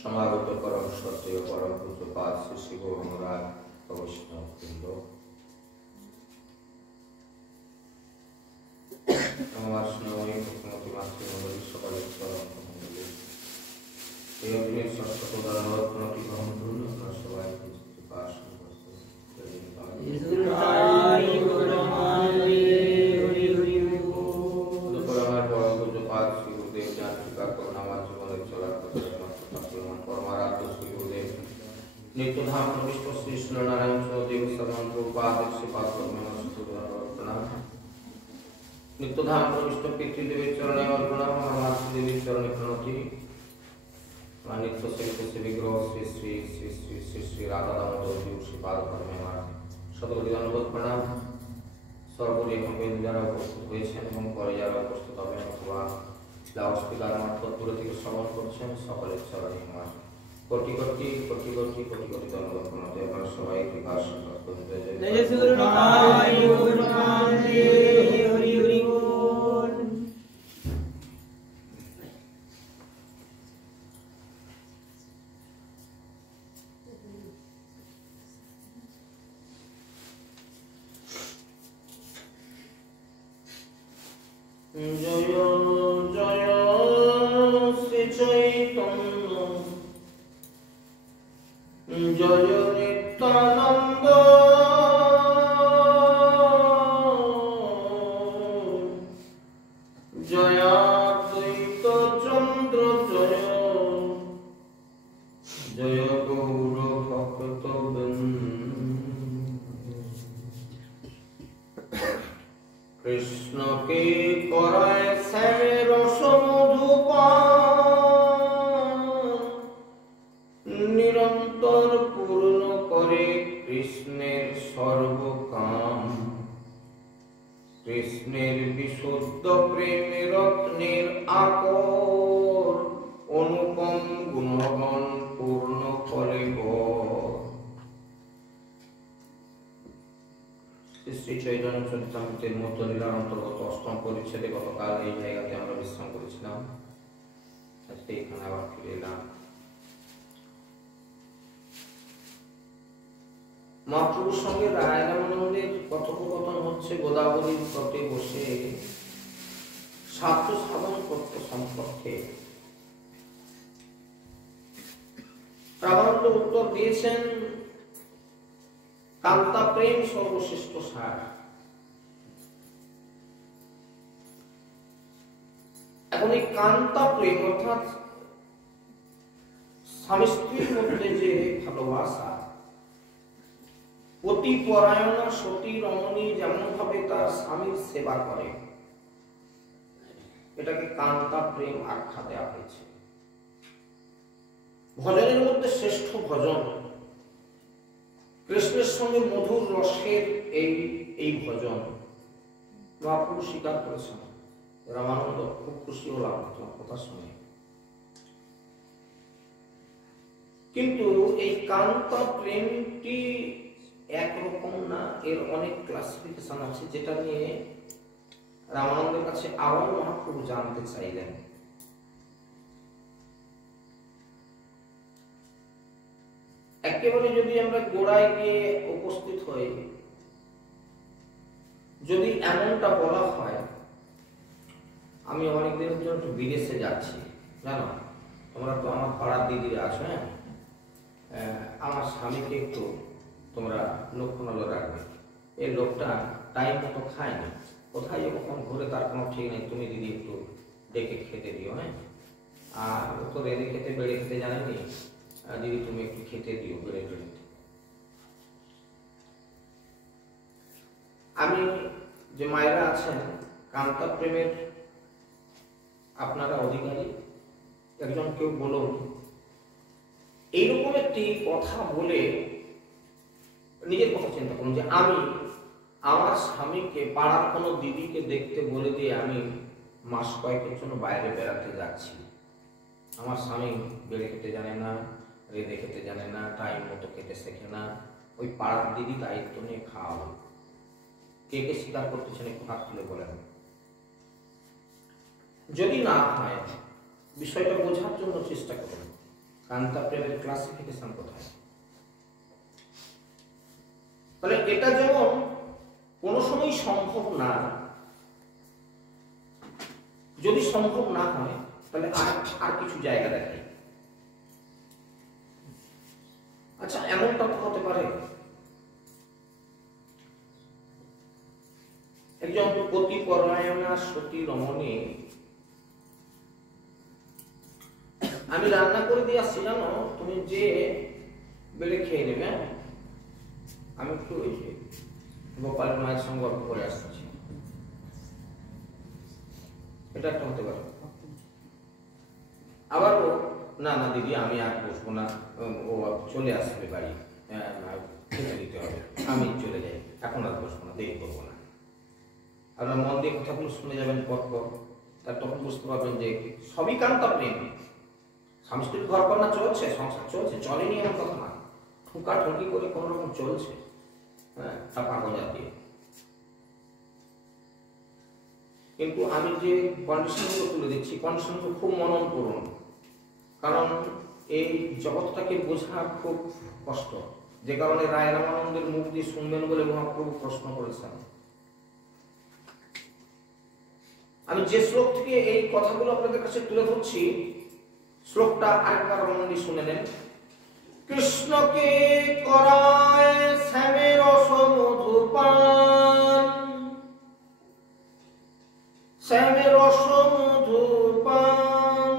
সমাগত পরম সত্য পরম পূজ্যপাদ শ্রী শ্রী গৌরঙ্গরায় বৈষ্ণববৃন্দ, আমার স্নেহময়ী ভক্তিমতী মাতৃমণ্ডলী, সকলের চরণ মণ্ডলী, এই অগ্নির ষষ্ঠ প্রদান রত্নটি গ্রহণ করুন। আপনারা সবাই नित्यधाम विष्णु श्री नारायण देव सर्वंत उपादेव श्रीपाद प्रणाम। नित्यधाम विष्णु पितृदेवी चरणे प्रणाम। मातृदेवी चरणे प्रणति। नित्य से विग्रह श्री श्री श्री श्री श्री श्री राधा दामोदर देव श्रीपाद शतकोटि धन्यवाद प्रणाम। सर्वरी যারা উপস্থিত হয়েছেন এবং পরে যারা উপস্থিত হবেন অথবা লাউডস্পিকার মারফত দূরে থেকে শ্রবণ করছেন, সকলের চরণে আমার কোটি কোটি কোটি কোটি কোটি কোটি ধন্যবাদ প্রণাম। আপনারা সবাই কৃপা আশীর্বাদ করুন। জয় শ্রী গুরু হরি হরি বল। জয় জয় শ্রী চৈতন্য জয় নিত্যানন্দ জয় দ্বৈত চন্দ্র জয় জয় গৌর ভক্তবৃন্দ। কৃষ্ণকে করায় শ্যামে রস মধুপান, নিরন্তর পূর্ণ করে কৃষ্ণের সর্বকাম। কৃষ্ণের বিশুদ্ধ প্রেমে রত্নের আকর, অনুপম গুণগণ পূর্ণ ফলে শ্রী চৈতন্য চরিতামৃতের মধ্য লীলার অন্তর্গত অষ্টম পরিচ্ছেদে গতকাল এই জায়গাতে আমরা বিশ্রাম করেছিলাম। আজকে এখানে আবার ফিরে এলাম। মহাপ্রভুর সঙ্গে রায় রামানন্দের কথোপকথন হচ্ছে গোদাবরীর তটে বসে সাধ্য সাধন তত্ত্ব সম্পর্কে। রামানন্দ উত্তর দিয়েছেন, কান্তা প্রেম সর্বশ্রেষ্ঠ সার। এখন এই কান্তা প্রেম অর্থাৎ স্বামী স্ত্রীর মধ্যে যে ভালোবাসা, পতি পরায়ণা সতী রমণী যেমন ভাবে তার স্বামীর সেবা করে, এটাকে কান্তা প্রেম আখ্যা দেওয়া হয়েছে। ভজনের মধ্যে শ্রেষ্ঠ ভজন, কৃষ্ণের সঙ্গে মধুর রসের এই ভজন মহাপ্রভু স্বীকার করেছেন। রামানন্দ খুব খুশি হলাম তোমার কথা শুনে। কিন্তু এই কান্তা প্রেমটি একরকম না, এর অনেক ক্লাসিফিকেশন আছে, যেটা নিয়ে রামানন্দের কাছে আবার মহাপ্রভু জানতে চাইলেন। একেবারে যদি আমরা গোড়ায় গিয়ে উপস্থিত হই, যদি এমনটা বলা হয়, আমি অনেকদিনের জন্য একটু বিদেশে যাচ্ছি, জানো তোমরা তো আমার পাড়ার দিদিরা আছো, হ্যাঁ, আমার স্বামীকে একটু তোমরা লক্ষ্য নজর রাখবে। এই লোকটা টাইম মতো খায় না, কোথায় যে কখন ঘুরে তার কোনো ঠিক নেই, তুমি দিদি একটু ডেকে খেতে দিও। হ্যাঁ, আর ও তো রেঁধে খেতে বেড়ে খেতে জানেনি, দিদি তুমি একটু খেতে দিও বেড়ে বেড়ে। আমি যে মায়েরা আছেন, কান্তা প্রেমের আপনারা অধিকারী, একজন কেউ বলুন এইরকম একটি কথা বলে নিজের কথা চিন্তা করুন যে আমি আমার স্বামীকে পাড়ার কোনো দিদিকে দেখতে বলে দিয়ে আমি মাস কয়েকের জন্য বাইরে বেড়াতে যাচ্ছি। আমার স্বামী বেড়ে খেতে জানে না, রেঁধে খেতে জানে না, টাইম মতো খেতে শেখে না, ওই পাড়ার দিদি দায়িত্ব নিয়ে খাওয়াবো। কে কে স্বীকার করতেছেন একটু হাত তুলে বলেন। যদি না হয় বিষয়টা বোঝার জন্য চেষ্টা করুন। কান্তা প্রেমের ক্লাসিফিকেশন কোথায়? তাহলে এটা যেমন কোনো সময় সম্ভব না, যদি সম্ভব না হয় তাহলে আর কিছু জায়গা দেখাই। আচ্ছা, এমনটা তো হতে পারে একজন পতিপরায়ণা সতী রমণী, আমি রান্না করে দিয়ে আসছি জানো, তুমি যে বেড়ে খেয়ে নেবে, আমি একটু ওই যে গোপালের মায়ের সঙ্গে গল্প করে আসছি। এটা একটা হতে পারে। আবার ও না না দিদি আমি আর বসবো না, ও চলে আসবে বাড়ি, খেতে দিতে হবে, আমি চলে যাই, এখন আর বসবো না, দেরি করবো না। আপনার মন দিয়ে কথাগুলো শুনে যাবেন পর পর, তার তখন বুঝতে পারবেন যে সবই কান্তা প্রেম। স্বামী স্ত্রীর ঘর কন্যা চলছে, সংসার চলছে, চলেনি এমন কথা না, ঠুকা ঠুকি করে কোনো রকম চলছে, হ্যাঁ, টাকা গজা দিয়ে। কিন্তু আমি যে কন্ডিশনগুলো তুলে দিচ্ছি, কন্ডিশনগুলো খুব মনন করুন, কারণ এই জগৎটাকে বোঝা খুব কষ্ট, যে কারণে রায় রামানন্দের মুখ দিয়ে শুনবেন বলে মহাপ্রভু প্রশ্ন করেছেন। আমি যে শ্লোক থেকে এই কথাগুলো আপনাদের কাছে তুলে ধরছি, শ্লোকটা আরেকবার মনে শুনে নেন। কৃষ্ণকে করায় শ্যামের রস মধুপান, শ্যামের রস মধুপান,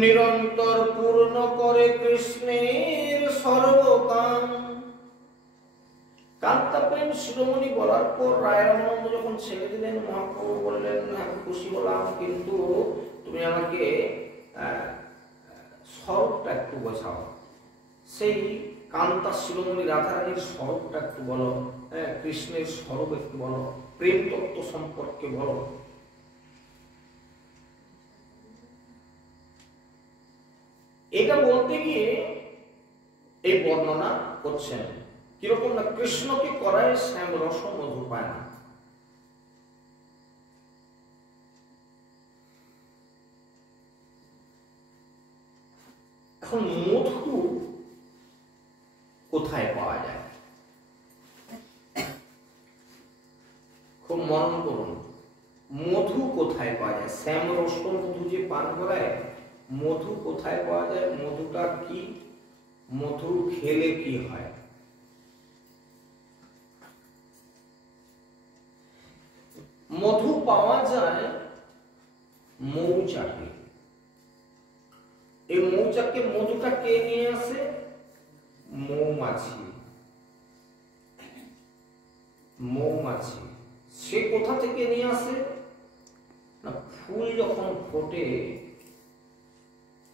নিরন্তর পূর্ণ করে কৃষ্ণের সর্বকাম। কান্তা প্রেম শিরোমণি বলার পর রায় রামানন্দ যখন ছেড়ে দিলেন, মহাপ্রভু বললেন, আমি খুশি হলাম, কিন্তু তুমি আমাকে স্বরূপটা একটু বোঝাও, সেই কান্তা শিরোমণি রাধারানীর স্বরূপটা একটু বলো, কৃষ্ণের স্বরূপ একটু বলো, প্রেম তত্ত্ব সম্পর্কে বলো। এটা বলতে গিয়ে এই বর্ণনা করছেন কিরকম না, কৃষ্ণকে করায় শ্যাম রস মধুপান। এখন মধু কোথায় পাওয়া যায়? খুব মনন করুন, মধু কোথায় পাওয়া যায়? শ্যাম রস মধু যে পান করায়, মধু কোথায় পাওয়া যায়? মধুটা কি? মধু খেলে কি হয়? মধু পাওয়া যায় মৌচাকে। এই মৌচাকে মধুটা কে নিয়ে আসে? মৌমাছি। মৌমাছি সে কোথা থেকে নিয়ে আসে না, ফুল যখন ফোটে,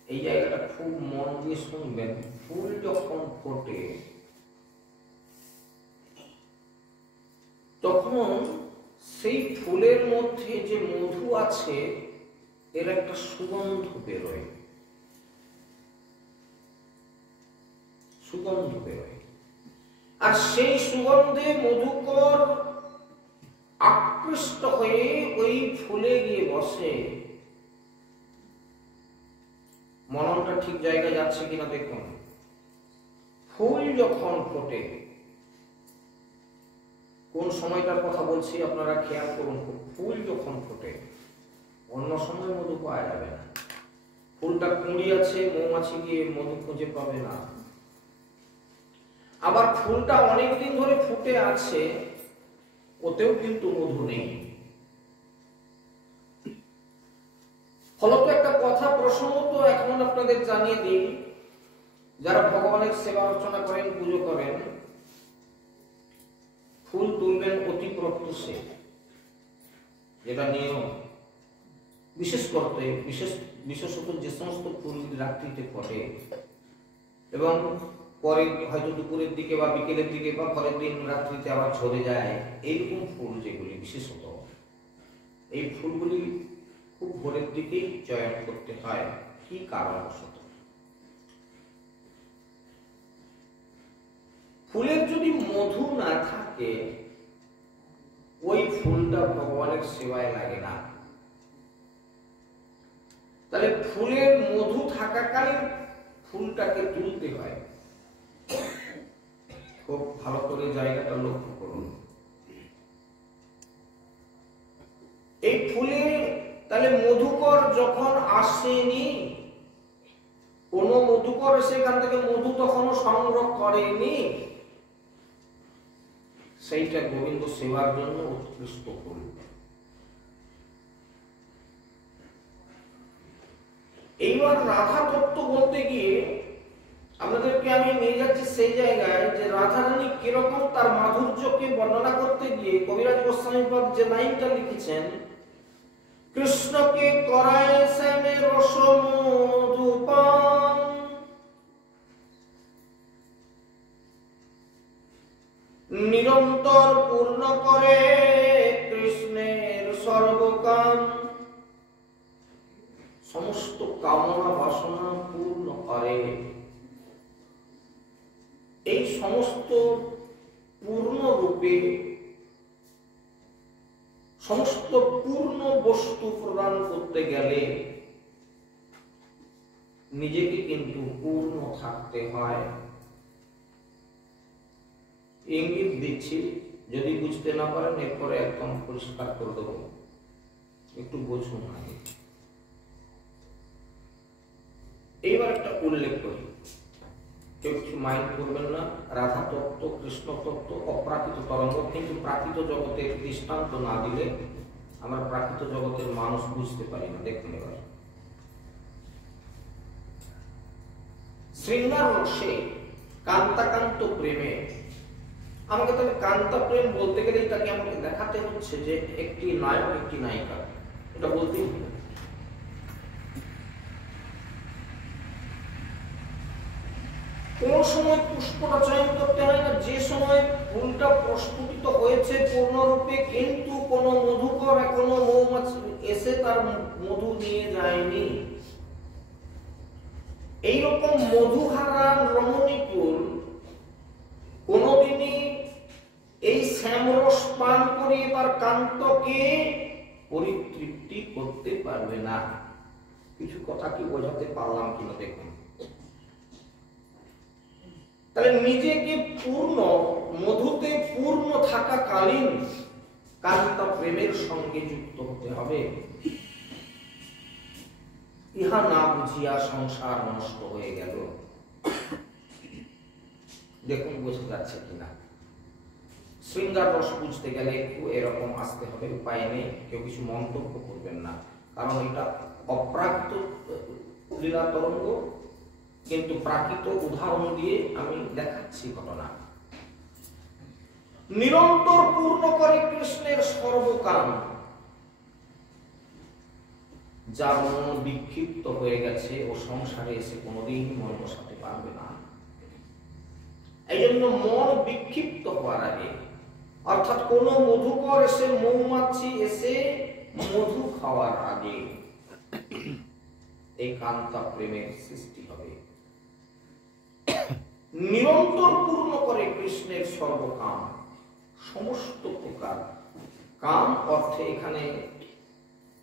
এই জায়গাটা খুব মন দিয়ে শুনবেন, ফুল যখন ফোটে তখন সেই ফুলের মধ্যে যে মধু আছে এর একটা সুগন্ধ বেরোয়, সুগন্ধ বেরোয়। আর সেই সুগন্ধে মধুকর আকৃষ্ট হয়ে ওই ফুলে গিয়ে বসে। মননটা ঠিক জায়গায় যাচ্ছে কিনা দেখুন। ফুল যখন ফোটে, কোন সময়টার কথা বলছি আপনারা খেয়াল করুন, ফুল যখন ফোটে, অন্য সময় মধু পাওয়া যাবে না। ফুলটা কুঁড়ি আছে, মৌমাছি গিয়ে মধু খুঁজে পাবে না। আবার ফুলটা অনেকদিন ধরে ফুটে আছে, ওতেও কিন্তু মধু নেই। ফলত একটা কথা প্রসঙ্গত এখন আপনাদের জানিয়ে দিই, যারা ভগবানের সেবা অর্চনা করেন, পুজো করেন, ফুল তুলবেন অতি প্রত্যুষে, যেটা নিয়ম। বিশেষ করতে বিশেষত যে সমস্ত ফুল রাত্রিতে ফোটে এবং পরে হয়তো দুপুরের দিকে বা বিকেলের দিকে বা পরের দিন রাত্রিতে আবার ঝরে যায়, এইরকম ফুল যেগুলি বিশেষত, এই ফুলগুলি খুব ভোরের দিকেই চয়ন করতে হয়। কি কারণবশত? ফুলের যদি মধু না থাকে, ওই ফুলটা ভগবানের সেবায় লাগে না। তাহলে ফুলের মধু থাকাকালীন ফুলটাকে তুলতে হয়। খুব ভালো করে জায়গাটা লক্ষ্য করুন। এই ফুলে তাহলে মধুকর যখন আসেনি, কোন মধুকর সেখান থেকে মধু তখনও সংগ্রহ করেনি, সেইটা গোবিন্দ সেবার জন্য উৎকৃষ্ট ফুল। এইবার রাধা তত্ত্ব বলতে গিয়ে আপনাদেরকে আমি নিয়ে যাচ্ছি সেই জায়গায় যে রাধারানী কিরকম তার মাধুর্যকে বর্ণনা করতে গিয়ে কবিরাজ গোস্বামীপদ যে লাইনটা লিখেছেন, কৃষ্ণকে করায় শ্যামে রস মধুপান, নিরন্তর পূর্ণ করে কৃষ্ণের সর্বকাম, সমস্ত কামনা বাসনা পূর্ণ করে। এই সমস্ত পূর্ণ রূপে সমস্ত পূর্ণ বস্তু প্রদান করতে গেলে নিজেকে কিন্তু পূর্ণ থাকতে হয়। ইঙ্গিত দিচ্ছি, যদি বুঝতে না পারেন এরপরে একদম পরিষ্কার করে দেবো, একটু বুঝুন আগে। এইবার একটা উল্লেখ করি, কেউ কিছু মাইন্ড করবেন না। রাধা তত্ত্ব, কৃষ্ণ তত্ত্ব অপ্রাকৃত তরঙ্গ, কিন্তু প্রাকৃত জগতের দৃষ্টান্ত না দিলে আমরা প্রাকৃত জগতের মানুষ বুঝতে পারি না। দেখুন এবার, শৃঙ্গার রসে কান্তাকান্ত প্রেমে, আমাকে তাহলে কান্তা প্রেম বলতে গেলে তাকে আমাকে দেখাতে হচ্ছে যে একটি নায়ক একটি নায়িকা, এটা বলতেই হবে। কোন সময় পুষ্পটা চয়ন করতে হয় না, যে সময় ফুলটা প্রস্ফুটিত হয়েছে পূর্ণরূপে, কিন্তু কোন মধুকর এখনো মৌমাছি এসে তার মধু নিয়ে যায়নি। এইরকম মধুহারান রমণী ফুল কোনদিনই এই শ্যামরস পান করিয়ে তার কান্তকে পরিতৃপ্তি করতে পারবে না। কিছু কথা কি বোঝাতে পারলাম কিনা দেখুন। তাহলে নিজেকে পূর্ণ মধুতে পূর্ণ থাকাকালীন কান্তা প্রেমের সঙ্গে যুক্ত হতে হবে। ইহা না বুঝিয়া সংসার নষ্ট হয়ে গেল। দেখুন বোঝা যাচ্ছে কিনা। শৃঙ্গার রস বুঝতে গেলে একটু এরকম আসতে হবে, উপায় নেই। কেউ কিছু মন্তব্য করবেন না, কারণ এটা অপ্রাকৃত লীলা তরঙ্গ, কিন্তু প্রাকৃত উদাহরণ দিয়ে আমি দেখাচ্ছি ঘটনা। নিরন্তর পূর্ণ করে কৃষ্ণের সর্বকাম, যার মন বিক্ষিপ্ত হয়ে গেছে ও সংসারে এসে কোনোদিন মন বসাতে পারবে না। এই জন্য মন বিক্ষিপ্ত হওয়ার আগে, অর্থাৎ কোন মধুকর এসে মৌমাছি এসে মধু খাওয়ার আগে এই কান্তা প্রেমের সৃষ্টি হবে। নিরন্তর পূর্ণ করে কৃষ্ণের সর্বকাম, সমস্ত প্রকার কাম অর্থে এখানে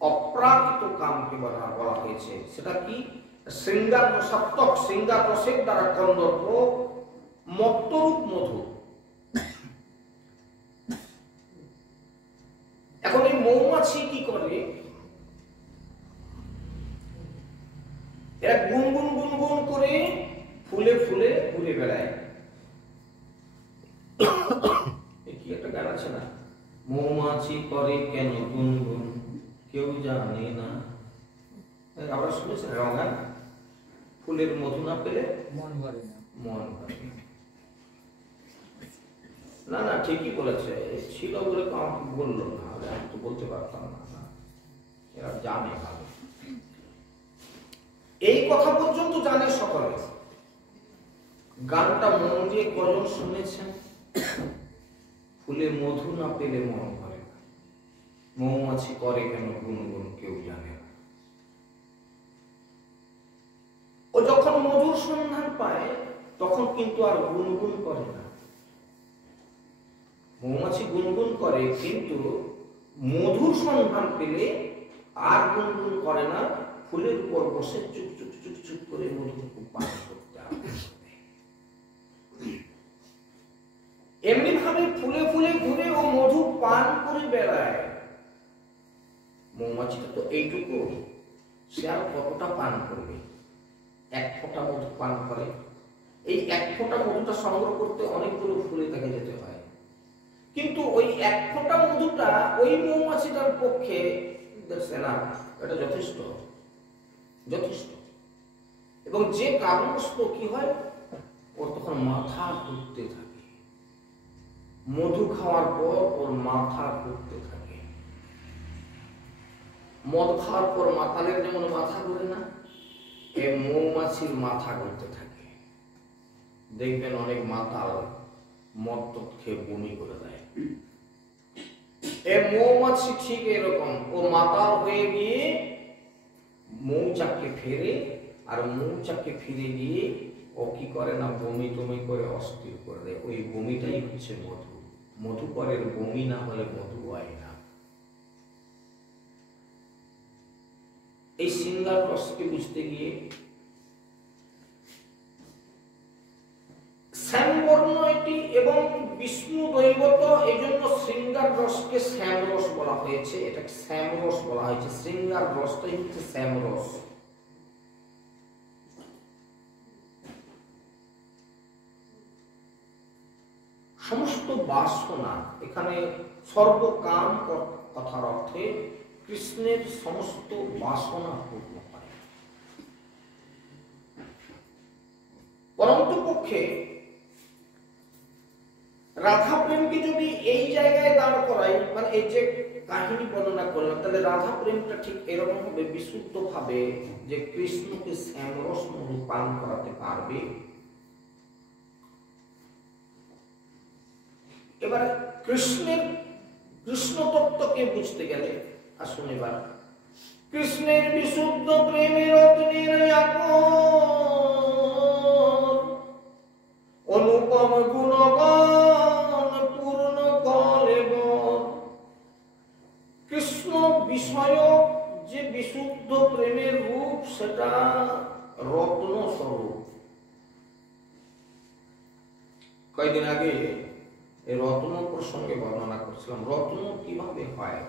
অপ্রাকৃত কামকে বলা হয়েছে। সেটা কি? শৃঙ্গার রসাত্মক, শৃঙ্গার রসের দ্বারা কন্দর্প মত্তরূপ মধু। এখন এই মৌমাছি কি করে? এরা গুনগুন গুনগুন করে ফুলে ফুলে ঘুরে বেড়ায়। কি একটা গান আছে না, মৌমাছি করে কেন গুনগুন কেউ জানে না। আমরা শুনেছেন গান, ফুলের মধু না পেলে মন ভরে না, মন ভরে না। না ঠিকই বলেছে, ছিল বলে তো আমাকে বললো না, আমি তো বলতে পারতাম না। এরা জানে ভালো, এই কথা পর্যন্ত জানে সকলে। গানটা মন দিয়ে কজন শুনেছেন? ফুলে মধু না পেলে মন ভরে না, মৌমাছি করে কেন গুনগুন কেউ জানে না। ও যখন মধুর সন্ধান পায় তখন কিন্তু আর গুনগুন করে না। মৌমাছি গুনগুন করে, কিন্তু মধুর সন্ধান পেলে আর গুনগুন করে না, ফুলের উপর বসে চুপ চুপ চুপ চুপ করে মধু পান করে। ধরে ফুলে ফুলে ঘুরে ও মধু পান করে বেড়ায়। মৌমাছিটা তো এইটুকু, সে আর কতটা পান করবে? এক ফোঁটা মধু পান করে। এই এক ফোঁটা মধুটা সংগ্রহ করতে অনেকগুলো ফুলে তাকে যেতে হয়, কিন্তু ওই এক ফোঁটা মধুটা ওই মৌমাছিটার পক্ষে না, এটা যথেষ্ট যথেষ্ট। এবং যে কারণবশত কি হয়, ওর তখন মাথা ঘুরতে থাকে। মধু খাওয়ার পর ওর মাথা ঘুরতে থাকে। মদ খাওয়ার পর মাতালের যেমন মাথা ঘুরে না, এই মৌমাছির মাথা ঘুরতে থাকে। দেখবেন অনেক মাতাল মদ খেয়ে বমি করে দেয়। এই মৌমাছি ঠিক এরকম, ও মাতাল হয়ে গিয়ে মৌচাককে ফেরে, আর মৌচাককে ফিরে গিয়ে ও কি করে না, বমি টমি করে অস্থির করে দেয়। ওই বমিটাই হচ্ছে মধু। মধুকরের বমি না হলে মধু হয় না। এই শৃঙ্গার রসকে বুঝতে গিয়ে শ্যামবর্ণ এটি এবং বিষ্ণু দৈবত, এই জন্য শৃঙ্গার রসকে শ্যাম রস বলা হয়েছে। এটাকে শ্যাম রস বলা হয়েছে। শৃঙ্গার রসটাই হচ্ছে শ্যাম রস। সমস্ত বাসনা, এখানে সর্বকাম কথার অর্থে কৃষ্ণের সমস্ত বাসনা পূর্ণ করে। পরন্তপক্ষে রাধা প্রেমকে যদি এই জায়গায় দাঁড় করাই, মানে এই যে কাহিনী বর্ণনা করলাম, তাহলে রাধা প্রেমটা ঠিক এরকম হবে বিশুদ্ধ ভাবে যে কৃষ্ণকে শ্যামরস মধু পান করাতে পারবে। এবার কৃষ্ণ তত্ত্বকে বুঝতে গেলে আসুন এবার কৃষ্ণের বিশুদ্ধ প্রেমের অগ্নির অনুপম গুণগান পূর্ণ কলেব। কৃষ্ণ বিষয়ক যে বিশুদ্ধ প্রেমের রূপ, সেটা রত্ন স্বরূপ। কয়েকদিন আগে এই রত্ন প্রসঙ্গে বর্ণনা করছিলাম। রত্ন কিভাবে হয়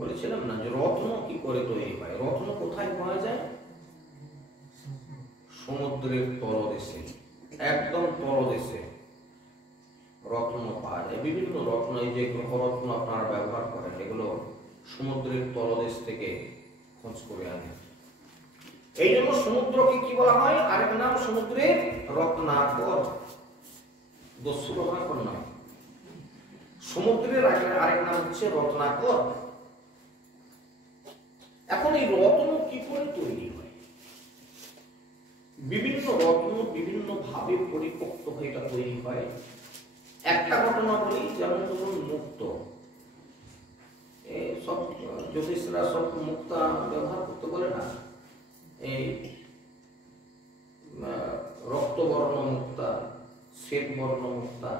বলেছিলাম না, যে রত্ন কি করে তৈরি হয়। রত্ন কোথায় পাওয়া যায়? সমুদ্রের তলদেশে, একদম তলদেশে রত্ন পাওয়া যায়। বিভিন্ন রত্ন, এই যে গ্রহরত্ন আপনারা ব্যবহার করেন, এগুলো সমুদ্রের তলদেশ থেকে খোঁজ করে আনে। এই জন্য সমুদ্রকে কি বলা হয়? আরেক নাম সমুদ্রের রত্নাকর। দস্যু রত্নাকর নয়, সমুদ্রের আরেক নাম হচ্ছে রত্নাকর। এখন এই রত্ন কি করে তৈরি হয়? বিভিন্ন রত্ন বিভিন্ন ভাবে পরিপক্ত হয়ে এটা তৈরি হয়। একটা ঘটনা বলি, যেমন ধরুন মুক্ত, সব জ্যোতিষরা সব মুক্তা ব্যবহার করতে বলে না। এই রক্তবর্ণ মুক্তা, শ্বেত বর্ণ মুক্তা,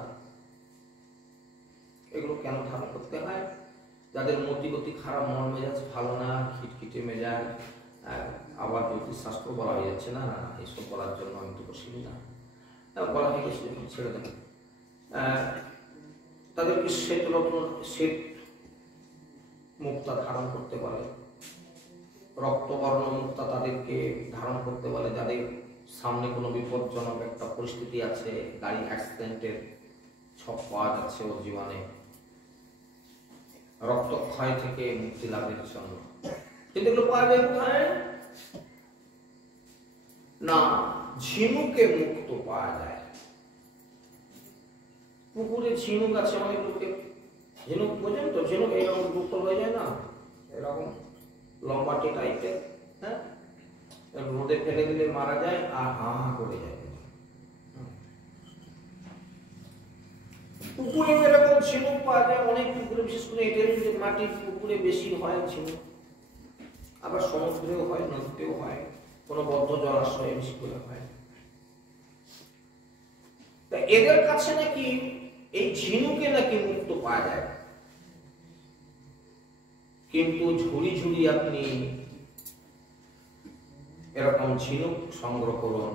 এগুলো কেন ধারণ করতে হয়? যাদের মতিগতি খারাপ, মন মেজাজ ভালো না, খিটখিটে মেজাজ, আবার জ্যোতিষ শাস্ত্র বলা হয়ে যাচ্ছে না, না এইসব বলার জন্য আমি তো বসিনি না, বলা হয়ে গেছে, ছেড়ে দেন। তাদেরকে শ্বেত রত্ন, শ্বেত মুক্তা ধারণ করতে বলে। রক্তবর্ণ মুক্তা তাদেরকে ধারণ করতে বলে যাদের সামনে কোনো বিপজ্জনক একটা পরিস্থিতি আছে, গাড়ি অ্যাক্সিডেন্টের ছক পাওয়া যাচ্ছে ওর জীবনে, রক্তক্ষয় থেকে মুক্তি লাভের জন্য। কিন্তু এগুলো পাওয়া যায় কোথায়? না, ঝিনুকে মুক্ত পাওয়া যায়। পুকুরে ঝিনুক আছে, অনেক লোকে ঝিনুক বোঝেন তো, ঝিনুক এইরকম দুটো হয়ে যায় না, এরকম লম্বাটে টাইপের, হ্যাঁ, রোদে ফেলে দিলে মারা যায় আর হা হা করে যায়। পুকুরে এরকম ঝিনুক পাওয়া যায়, অনেক পুকুরে, বিশেষ করে এটার মাটির পুকুরে বেশি হয় ঝিনুক। আবার সমুদ্রেও হয়, নদীতেও হয়, কোনো বদ্ধ জলাশয়ে বেশি করে হয়। তা এদের কাছে নাকি এই ঝিনুকে নাকি মুক্ত পাওয়া যায়। কিন্তু ঝুড়ি ঝুড়ি আপনি এরকম ঝিনুক সংগ্রহ করুন,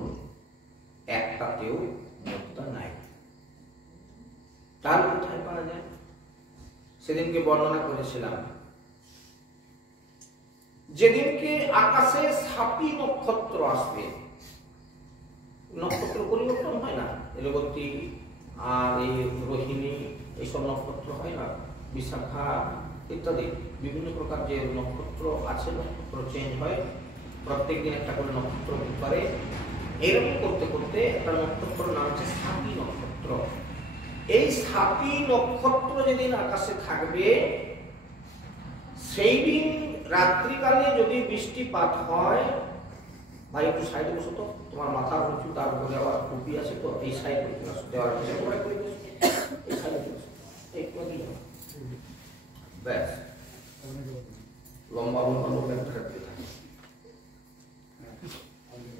একটাতেও মুক্তা নাই। সেদিনকে বর্ণনা করেছিলাম। যেদিনকে আকাশে সাপি নক্ষত্র আসবে, নক্ষত্র পরিবর্তন হয় না, রেবতী আর এই রোহিণী এইসব নক্ষত্র হয় না, বিশাখা ইত্যাদি বিভিন্ন প্রকার যে নক্ষত্র আছে, নক্ষত্র চেঞ্জ হয়, প্রত্যেক দিন একটা করে নক্ষত্র করে। এরকম করতে করতে একটা নক্ষত্র নাম হচ্ছে সাপি নক্ষত্র। এই সাপি নক্ষত্র যেদিন আকাশে থাকবে, সেই দিন রাত্রিকালে যদি বৃষ্টিপাত হয়, ভাই একটু সাইডে বসো তো, তোমার মাথা উঁচু, তার উপরে আবার টুপি আছে তো, এই সাইড করে আসো, দেওয়ার এই সাইডে ব্যাস, লম্বা লম্বা লোক একটা থাকে।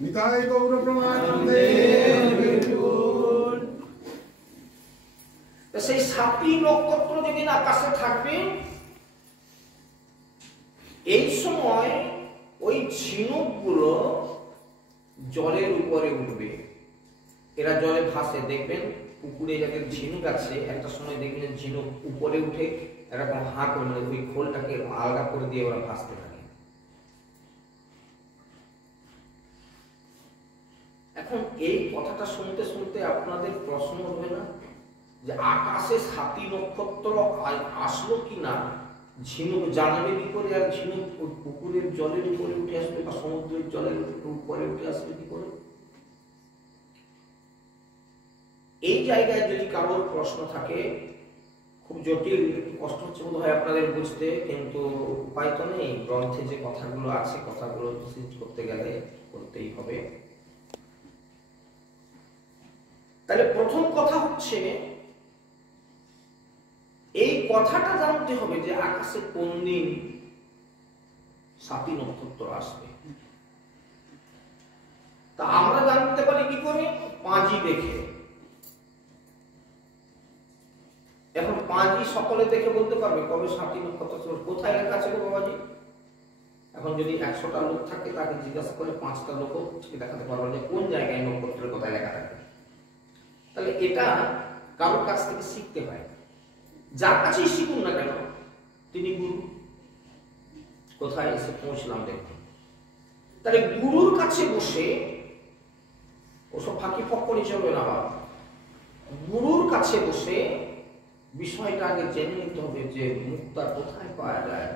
নিতাই গৌর প্রমানন্দে। সেই সাপি নক্ষত্র যেদিন আকাশে থাকবে, এই সময় ওই ঝিনুকগুলো জলের উপরে উঠবে। এরা জলে ভাসে, দেখবেন পুকুরে যাদের ঝিনুক আছে, একটা সময় দেখবেন ঝিনুক উপরে উঠে এরকম হাঁ করে, মানে ওই খোলটাকে আলগা করে দিয়ে ওরা ভাসতে থাকে। এখন এই কথাটা শুনতে শুনতে আপনাদের প্রশ্ন উঠবে না যে আকাশে সাপি নক্ষত্র আসলো কি না, ঝিনুক জানবে কি করে, আর ঝিনুক পুকুরের জলের উপরে উঠে আসবে বা সমুদ্রের জলের উপরে উঠে আসবে কি করে? এই জায়গায় যদি কারোর প্রশ্ন থাকে, খুব জটিল, কষ্ট হচ্ছে বোধ হয় আপনাদের বুঝতে, কিন্তু উপায় তো নেই, গ্রন্থে যে কথাগুলো আছে কথাগুলো সিদ্ধ করতে গেলে করতেই হবে। তাহলে প্রথম কথা হচ্ছে, এই কথাটা জানতে হবে যে আকাশে কোন দিন সাপি নক্ষত্র আসবে। তা আমরা জানতে পারি কি করে? পাঁজি দেখে। এখন পাঁজি সকলে দেখে বলতে পারবে কবে সাপি নক্ষত্র কোথায় লেখা আছে গো বাবাজি? এখন যদি 100টা লোক থাকে, তাকে জিজ্ঞাসা করে 5টা লোকও দেখাতে পারবে যে কোন জায়গায় নক্ষত্রের কোথায় লেখা থাকে। তাহলে এটা কারোর কাছ থেকে শিখতে হয়, যার কাছেই শিখুন না কেন তিনি গুরু। কোথায় এসে পৌঁছলাম দেখুন। তাহলে গুরুর কাছে বসে ওসব ফাঁকি ফক্করি চলবে না বাবা। গুরুর কাছে বসে বিষয়টা আগে জেনে নিতে হবে যে মুক্তা কোথায় পাওয়া যায়।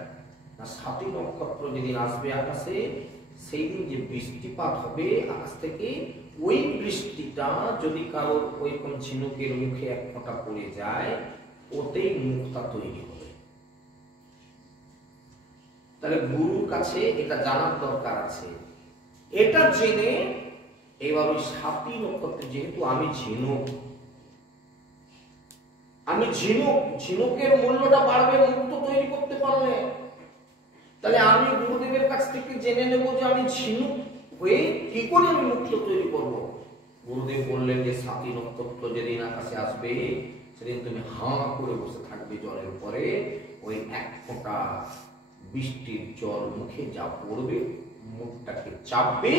না, সাপি নক্ষত্র যেদিন আসবে আকাশে, সেই দিন যে বৃষ্টিপাত হবে আকাশ থেকে, ওই বৃষ্টিটা যদি কারোর ওই কোন ঝিনুকের মুখে এক ফোঁটা পড়ে যায়, ওতেই মুক্তা তৈরি হবে। তাহলে গুরুর কাছে এটা জানার দরকার আছে। এটা জেনে এবার ওই সাপি নক্ষত্রে, যেহেতু আমি ঝিনুক, ঝিনুকের মূল্যটা বাড়বে মুক্ত তৈরি করতে পারলে। তাহলে আমি গুরুদেবের কাছ থেকে জেনে নেব যে আমি ঝিনুক হয়ে কি করে আমি মুক্ত তৈরি করব। গুরুদেব বললেন যে সাপি নক্ষত্র যেদিন আকাশে আসবে, সেদিন তুমি হাঁ করে বসে থাকবে জলের উপরে। ওই এক ফোঁটা বৃষ্টির জল মুখে যা পড়বে, মুখটাকে চাপবে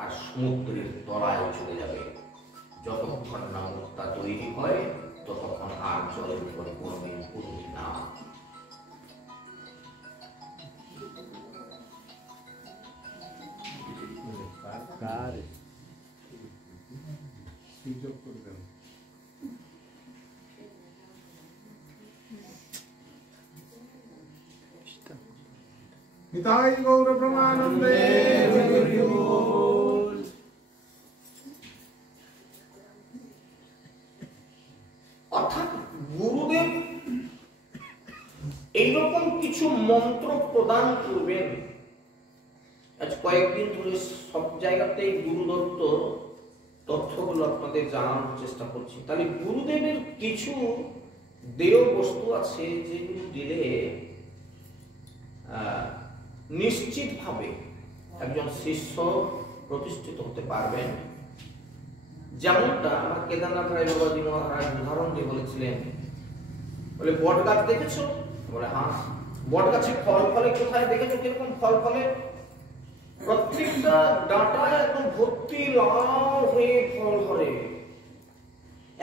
আর সমুদ্রের তলায় চলে যাবে। যতক্ষণ না মুক্তা তৈরি হয়, ততক্ষণ আর জলের উপরে কোনোদিন পড়বে না। নিতাই গৌর প্রমানন্দে। অর্থাৎ গুরুদেব এইরকম কিছু মন্ত্র প্রদান করবেন। আজ কয়েকদিন ধরে সব জায়গাতেই গুরুদত্ত তথ্যগুলো আপনাদের জানানোর চেষ্টা করছি। তাহলে গুরুদেবের কিছু দেয় বস্তু আছে যেগুলো দিলে নিশ্চিতভাবে একজন শিষ্য প্রতিষ্ঠিত হতে পারবেন। যেমনটা আমার কেদারনাথ রায় বাবাজি মহারাজ উদাহরণ দিয়ে বলেছিলেন, বলে বট গাছ দেখেছো? বলে হ্যাঁ। বট গাছে ফল ফলে কোথায় দেখেছো? কিরকম ফল ফলে? প্রত্যেকটা ডাঁটা একদম ভর্তি লাল হয়ে ফল ধরে।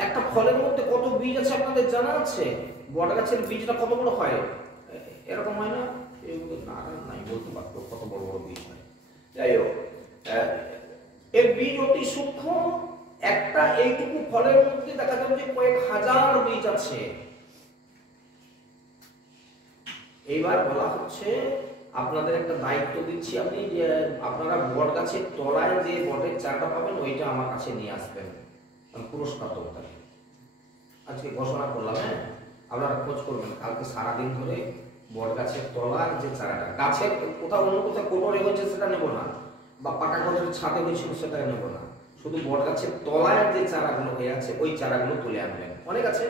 একটা ফলের মধ্যে কত বীজ আছে আপনাদের জানা আছে? বট গাছের বীজটা কত বড় হয়, এরকম হয় না? না নাই বলতে পারতো কত বড় বড় বীজ হয়। যাই হোক, এর বীজ অতি সূক্ষ্ম। একটা এইটুকু ফলের মধ্যে দেখা যাবে যে কয়েক হাজার বীজ আছে। এইবার বলা হচ্ছে আপনাদের একটা দায়িত্ব দিচ্ছি আমি, যে আপনারা বট গাছের তলায় যে বটের চারাটা পাবেন ওইটা আমার কাছে নিয়ে আসবেন, আমি পুরস্কার দেবো তাকে। আজকে ঘোষণা করলাম, হ্যাঁ, আপনারা খোঁজ করবেন কালকে সারাদিন ধরে বট গাছের তলার যে চারাটা, গাছের কোথাও অন্য কোথাও কোটরে হয়েছে সেটা নেব না, বা পাকা ঘরের ছাদে হয়েছিল সেটা নেব না, শুধু বট গাছের তলায় যে চারাগুলো হয়ে আছে ওই চারাগুলো তুলে আনবেন। অনেক আছে,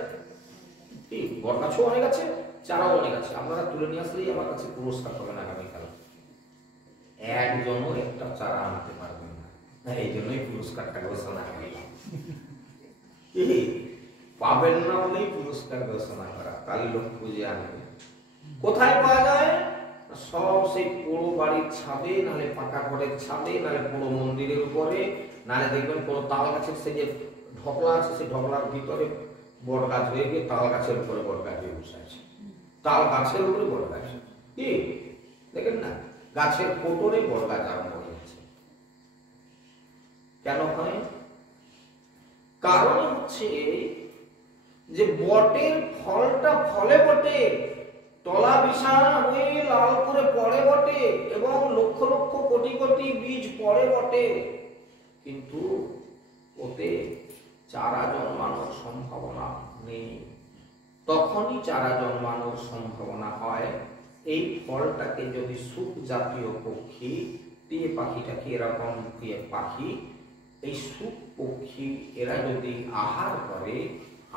কি বট গাছও অনেক আছে, চারাও অনেক আছে, আপনারা তুলে নিয়ে আসলেই আমার কাছে পুরস্কার পাবেন আগামীকাল। একজনও একটা চারা আনতে পারবেন না, এই জন্যই পুরস্কারটা ঘোষণা করলাম। পাবেন না বলেই পুরস্কার ঘোষণা করা, কালী লোক খুঁজে আনবে। কোথায় পাওয়া যায়? সব সেই পুরো বাড়ির ছাদে, নাহলে পাকা ঘরের ছাদে, নাহলে পুরো মন্দিরের উপরে, নাহলে দেখবেন কোনো তাল গাছের সে যে ঢকলা আছে সেই ঢকলার ভিতরে বট গাছ হয়ে গিয়ে তাল গাছের উপরে বট গাছ হয়ে বসে আছে, তাল গাছের উপরে বট গাছ। কি দেখেন না, গাছের কোটরে বট গাছ আরম্ভ হয়েছে। কেন হয়? কারণ হচ্ছে যে বটের ফলটা ফলে বটে, তলা বিছানা হয়ে লাল করে পড়ে বটে, এবং লক্ষ লক্ষ কোটি কোটি বীজ পড়ে বটে, কিন্তু ওতে চারা জন্মানোর সম্ভাবনা নেই। তখনই চারা জন্মানোর সম্ভাবনা হয় এই ফলটাকে যদি সুখ জাতীয় পক্ষী, টিয়ে পাখিটাকে এরকম টিয়ে পাখি, এই সুখ পক্ষী এরা যদি আহার করে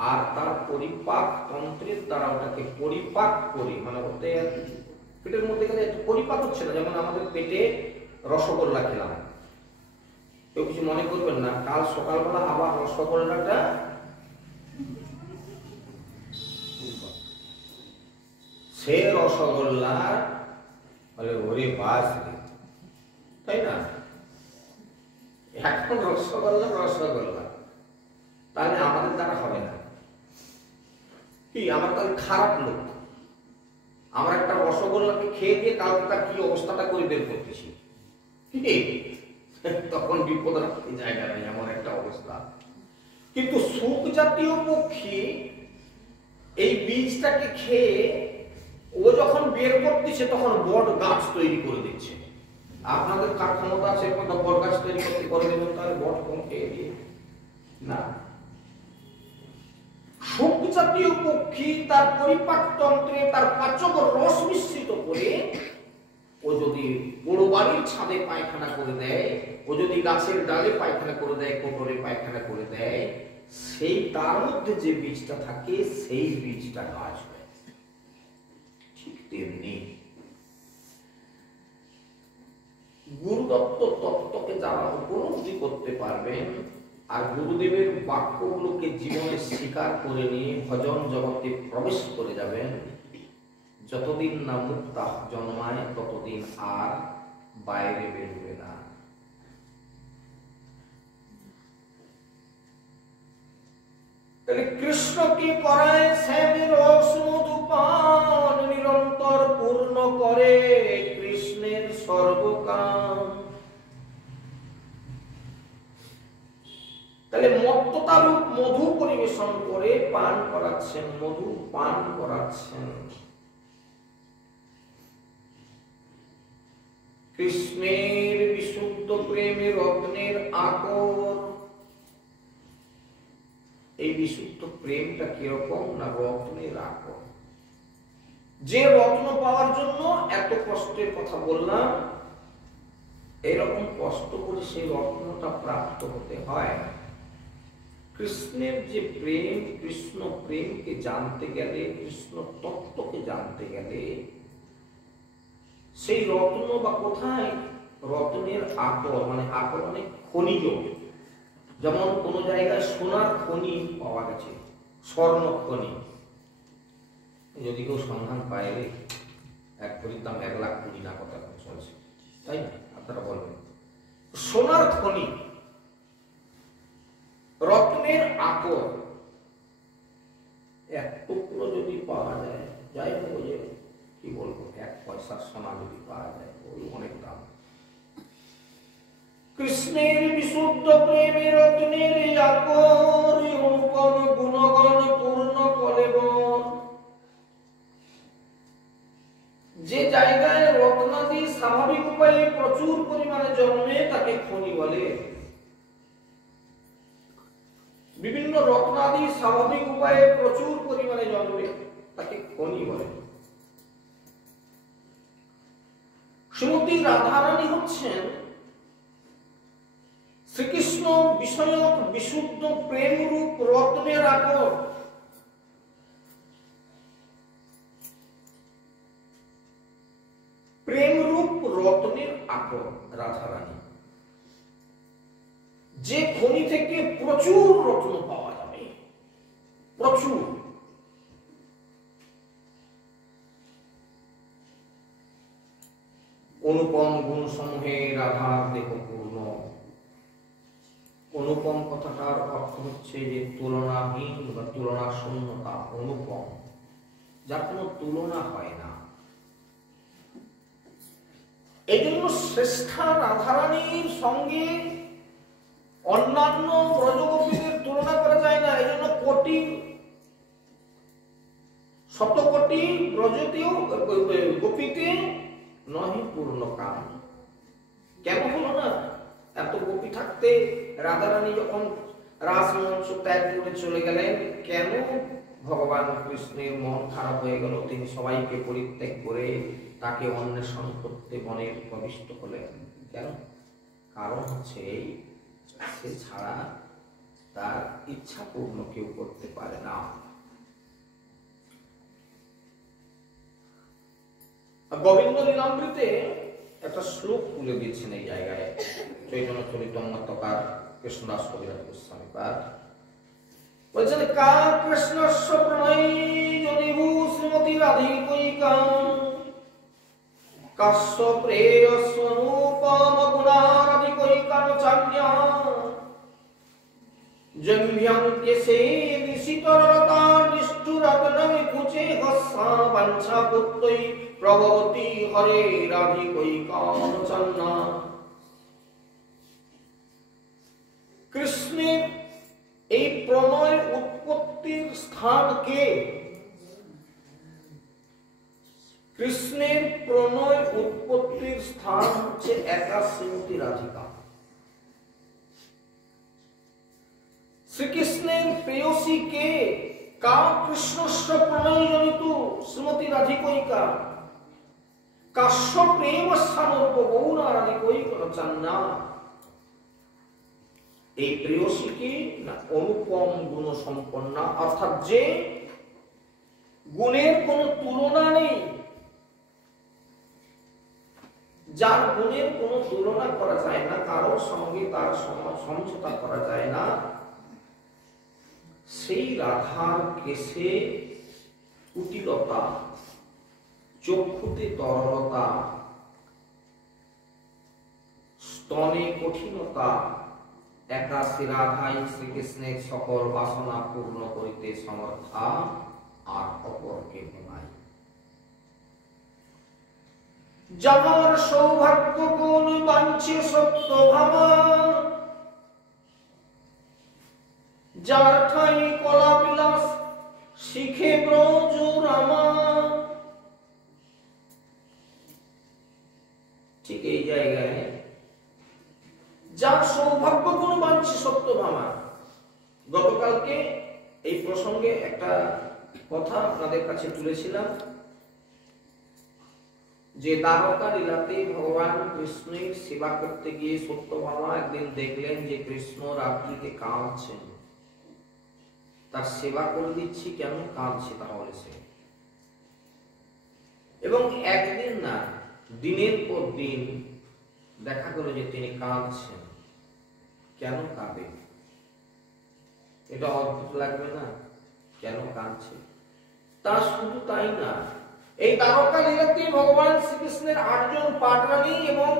আর তার পরিপাক তন্ত্রের দ্বারা ওটাকে পরিপাক করে, মানে ওতে পেটের মধ্যে গেলে পরিপাক হচ্ছে না। যেমন আমাদের পেটে রসগোল্লা খেলাম, কেউ কিছু মনে করবেন না, কাল সকালবেলা আবার রসগোল্লাটা সে রসগোল্লা বলে ওরে বাস, তাই না? এখন রসগোল্লা রসগোল্লা, তাহলে আমাদের দ্বারা হবে না। কি আমার তাহলে খারাপ লোক, আমরা একটা রসগোল্লাকে খেয়ে দিয়ে কালকে তার কি অবস্থাটা করে বের করতেছি, তখন বিপদ রাখতে জায়গা নেই, এমন একটা অবস্থা। কিন্তু সুখ জাতীয় পক্ষী এই বীজটাকে খেয়ে ও যখন বের করতেছে তখন বট গাছ তৈরি করে দিচ্ছে। আপনাদের কার ক্ষমতা আছে বট গাছ তৈরি করতে করে দেবেন? তাহলে বট কম খেয়ে দিয়ে না। সুখ জাতীয় পক্ষী তার পরিপাক তন্ত্রে তার পাচক রস মিশ্রিত করে ও যদি বড় বাড়ির ছাদে পায়খানা করে দেয়, ও যদি গাছের ডালে পায়খানা করে দেয়, কোটরে পায়খানা করে দেয়, সেই তার মধ্যে যে বীজটা থাকে সেই বীজটা গাছ হয়। ঠিক তেমনি গুরুদত্ত তত্ত্বকে যারা উপলব্ধি করতে পারবেন আর গুরুদেবের বাক্যগুলোকে জীবনে স্বীকার করে নিয়ে ভজন জগতে প্রবেশ করে যাবেন, যতদিন না মুক্তা জন্মায় ততদিন আর বাইরে বেরোবে না। তাহলে কৃষ্ণকে করায় শ্যামের রসমধুপান, নিরন্তর পূর্ণ করে কৃষ্ণের সর্বকাম। তাহলে মত্ততারূপ মধু পরিবেশন করে পান করাচ্ছেন, মধু পান করাচ্ছেন। কৃষ্ণের বিশুদ্ধ প্রেমে রত্নের আকর। এই বিশুদ্ধ প্রেমটা কিরকম না রত্নের আকর। যে রত্ন পাওয়ার জন্য এত কষ্টের কথা বললাম, এরকম কষ্ট করে সেই রত্নটা প্রাপ্ত হতে হয়। কৃষ্ণের যে প্রেম, কৃষ্ণ প্রেমকে জানতে গেলে, কৃষ্ণ তত্ত্বকে জানতে গেলে সেই রত্ন বা কোথায় রত্নের আকর, মানে আকর মানে খনিজ। যেমন কোন জায়গায় সোনার খনি পাওয়া গেছে, স্বর্ণ খনি, যদি কেউ সন্ধান পায় এক কোটির দাম 1,20,000 না কথা চলছে, তাই না? আপনারা বলবেন সোনার খনি, রত্নের আকর, এক টুকরো যদি পাওয়া বর্ষার সোনা যদি পাওয়া যায়, ওই অনেক দাম। কৃষ্ণের বিশুদ্ধ প্রেমের রত্নের আকর, অনুপম গুণগণ পূর্ণ কলেবর। যে জায়গায় রত্নাদি স্বাভাবিক উপায়ে প্রচুর পরিমাণে জন্মে তাকে খনি বলে। বিভিন্ন রত্নাদি স্বাভাবিক উপায়ে প্রচুর পরিমাণে জন্মে তাকে খনি বলে। শ্রীমতী রাধারানী হচ্ছেন শ্রীকৃষ্ণ বিষয়ক বিশুদ্ধ প্রেমরূপ রত্নের আকর। প্রেমরূপ রত্নের আকর রাধারানী, যে খনি থেকে প্রচুর রত্ন পাওয়া যাবে, প্রচুর। অনুপম গুণ সমূহে রাধার দেহ পূর্ণ। অনুপম কথাটার অর্থ হচ্ছে যে তুলনাহীন বা তুলনা শূন্যতা, অনুপম, যার কোনো তুলনা হয় না। এই জন্য শ্রেষ্ঠা রাধারানীর সঙ্গে অন্যান্য ব্রজগোপীদের তুলনা করা যায় না। এই জন্য কোটি শতকোটি ব্রজতেও গোপীতে নহি পূর্ণ কাম। কেন হলো না? এত গোপী থাকতে রাধারানী যখন রাসমঞ্চ ত্যাগ করে চলে গেলেন, কেন ভগবান কৃষ্ণের মন খারাপ হয়ে গেল? তিনি সবাইকে পরিত্যাগ করে তাকে অন্বেষণ করতে বনে প্রবিষ্ট হলেন। কেন? কারণ হচ্ছে সে ছাড়া তার ইচ্ছা পূর্ণ কেউ করতে পারে না। গোবিন্দ লীলামৃতে একটা শ্লোক তুলে দিচ্ছেন এই জায়গায়, চৈতন্য চরিতামৃতকার কৃষ্ণদাস কবিরাজ গোস্বামী পাদ বলছেন, কা কৃষ্ণস্য প্রণয়ী যদিভূ শ্রীমতী রাধিকৈকা, কাশ্য প্রেয়স্বরূপম গুণারাধিকৈকান চান্যা, জম্ভ্যং কেশে নিশিতরতা নিষ্ঠুরতনমি কুচে হস্যা বাঞ্ছা পুত্তৈ প্রভবতি হরে রাধিকৈকান চান্যা। কৃষ্ণের এই প্রণয় উৎপত্তির স্থানকে, কৃষ্ণের প্রণয় উৎপত্তির স্থান হচ্ছে একা শ্রীমতী রাধিকা। শ্রীকৃষ্ণের প্রেয়সী কে? কা কৃষ্ণস্য প্রণয়জনিত শ্রীমতী রাধিকৈকা, কাশ্য প্রেম স্থানর্প গৌরা রাধিকৈকন চান্না। এই প্রেয়সী কি না? অনুপম গুণ সম্পন্না, অর্থাৎ যে গুণের কোন তুলনা নেই, যার গুণের কোন তুলনা করা যায় না, কারোর সঙ্গে তার সমঝোতা করা যায় না, সেই রাধার কেশে কুটিলতা, চক্ষুতে তরলতা, স্তনে কঠিনতা, একাশী রাধাই শ্রীকৃষ্ণের সকল বাসনা পূর্ণ করিতে সমর্থা, আর অপর কেহ নাই। যাহার সৌভাগ্য গুণ বাঞ্ছে সত্যভামা, যার ঠাই কলা বিলাস শিখে ব্রজ রামা। ঠিক এই জায়গায় যার সৌভাগ্য গুণ বাঞ্ছে সত্যভামা। গতকালকে এই প্রসঙ্গে একটা কথা আপনাদের কাছে তুলেছিলাম যে দ্বারকা লীলাতে ভগবান কৃষ্ণের সেবা করতে গিয়ে সত্যভামা একদিন দেখলেন যে কৃষ্ণ রাত্রিতে কাঁদছেন। তার সেবা করে দিচ্ছি, কেন কাঁদছে তাহলে সে? এবং একদিন না, দিনের পর দিন দেখা গেল যে তিনি কাঁদছেন। কেন কাঁদে? এটা অদ্ভুত লাগবে না? কেন কাঁদছে? তা শুধু তাই না, এই দ্বারকা লীলাতে ভগবান শ্রীকৃষ্ণের 8 জন পাটরানী এবং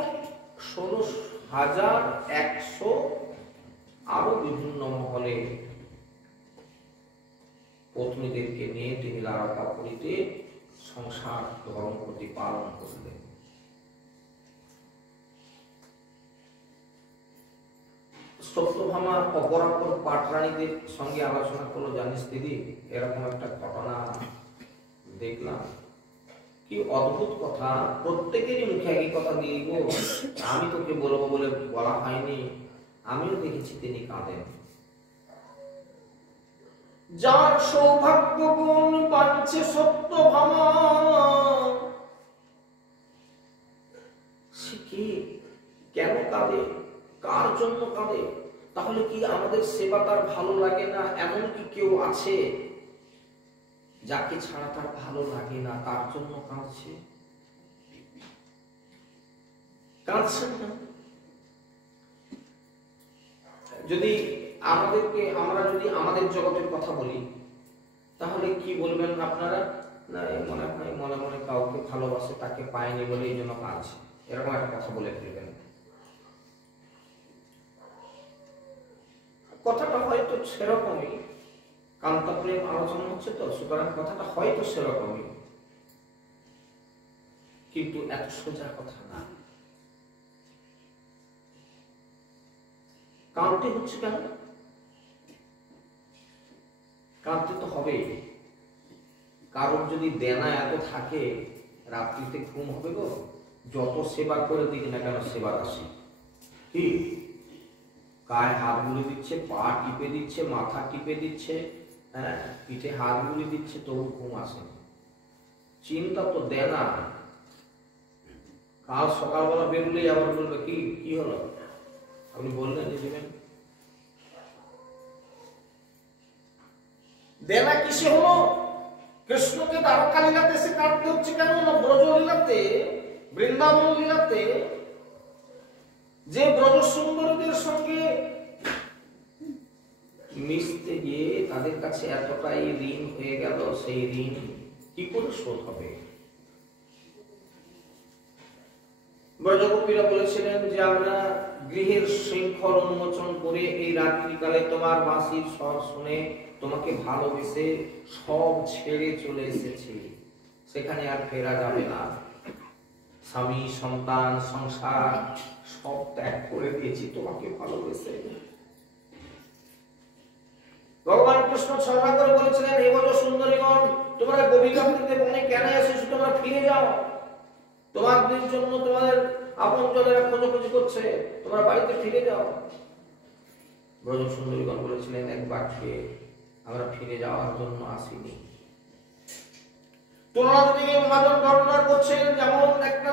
16,100 আরো বিভিন্ন মহলে পত্নীদেরকে নিয়ে তিনি দ্বারকাপুরীতে সংসার ধর্ম প্রতিপালন করলেন। সত্যভামা অপরাপর পাটরানীদের সঙ্গে আলোচনা করলো, জানিস দিদি এরকম একটা ঘটনা দেখলাম, কি অদ্ভুত কথা, প্রত্যেকেরই মুখে একই কথা দিয়ে গো, আমি তোকে বলবো বলে বলা হয়নি, আমিও দেখেছি তিনি কাঁদেন। যার সৌভাগ্য গুণ পাচ্ছে সত্যভামা, সে কি কেন কাঁদে, কার জন্য কাঁদে? তাহলে কি আমাদের সেবা তার ভালো লাগে না? এমন কি কেউ আছে যাকে ছাড়া তার ভালো লাগে না, তার জন্য কাঁদছে? কাঁদছেন না? যদি আমরা যদি আমাদের জগতের কথা বলি, তাহলে কি বলবেন আপনারা? না, মনে হয় মনে মনে কাউকে ভালোবাসে, তাকে পায়নি বলে এই জন্য কাঁদছে, এরকম একটা কথা বলে ফেলবেন। কথাটা হয়তো সেরকমই, কান্তা প্রেম আলোচনা হচ্ছে তো, সুতরাং কথাটা হয়তো সেরকমই, কিন্তু এত সোজা কথা না। কাঁদতে হচ্ছে কেন? কাঁদতে তো হবেই। কারণ যদি দেনা এত থাকে, রাত্রিতে ঘুম হবে গো? যত সেবা করে দিক না কেন সেবা আসি, কি গায়ে হাত গুলি দিচ্ছে, পা টিপে দিচ্ছে, মাথা টিপে দিচ্ছে, হ্যাঁ পিঠে হাত গুলি দিচ্ছে, তবু ঘুম আসে। চিন্তা তো দেনা। কাল সকালবেলা বেরোলেই আবার বলবে কি কি হলো, আপনি বললেন যে দেবেন। দেনা কিসে হলো? কৃষ্ণকে দ্বারকা লীলাতে সে কাটতে হচ্ছে কেন? না ব্রজ লীলাতে, বৃন্দাবন লীলাতে যে ব্রজ সুন্দরীদের সঙ্গে মিশতে গিয়ে তাদের কাছে এতটাই ঋণ হয়ে গেল, সেই ঋণ কি করে শোধ হবে? ব্রজগোপীরা বলেছিলেন যে আমরা গৃহের শৃঙ্খল উন্মোচন করে এই রাত্রিকালে তোমার বাঁশির স্বর শুনে তোমাকে ভালোবেসে সব ছেড়ে চলে এসেছি, সেখানে আর ফেরা যাবে না। স্বামী সন্তান সংসার সব ত্যাগ করে দিয়েছি তোমাকে ভালোবেসে। ভগবান কৃষ্ণ ছলনা করে বলেছিলেন, হে ব্রজ সুন্দরীগণ, তোমরা গভীর রাত্রিতে বনে কেন এসেছো? তোমরা ফিরে যাও, তোমাদের জন্য তোমাদের আপনজনেরা খোঁজাখুঁজি করছে, তোমরা বাড়িতে ফিরে যাও। ব্রজ সুন্দরীগণ বলেছিলেন এক বাক্যে, আমরা ফিরে যাওয়ার জন্য আসিনি। তুলনার দিকে মহাজন বর্ণনা করছেন, যেমন একটা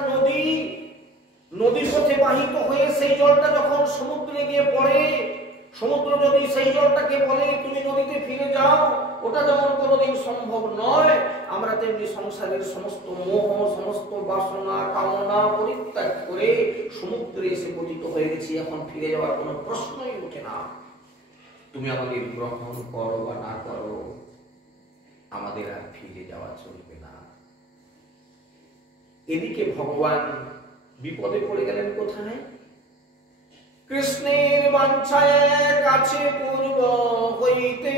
নদীর পথে বাহিত হয়ে সেই জলটা যখন সমুদ্রে গিয়ে পড়ে, সমুদ্র যদি সেই জলটাকে বলে তুমি নদীতে ফিরে যাও, ওটা যেমন কোনোদিন সম্ভব নয়, আমরা তেমনি সংসারের সমস্ত মোহ, সমস্ত বাসনা, কামনা পরিত্যাগ করে সমুদ্রে এসে পতিত হয়ে গেছি, এখন ফিরে যাওয়ার কোনো প্রশ্নই ওঠে না। তুমি আমাদের গ্রহণ করো বা না করো, আমাদের আর ফিরে যাওয়া চলবে না। এদিকে ভগবান বিপদে পড়ে গেলেন কোথায়? কৃষ্ণের বাঞ্ছায় কাছে পূর্ব হইতে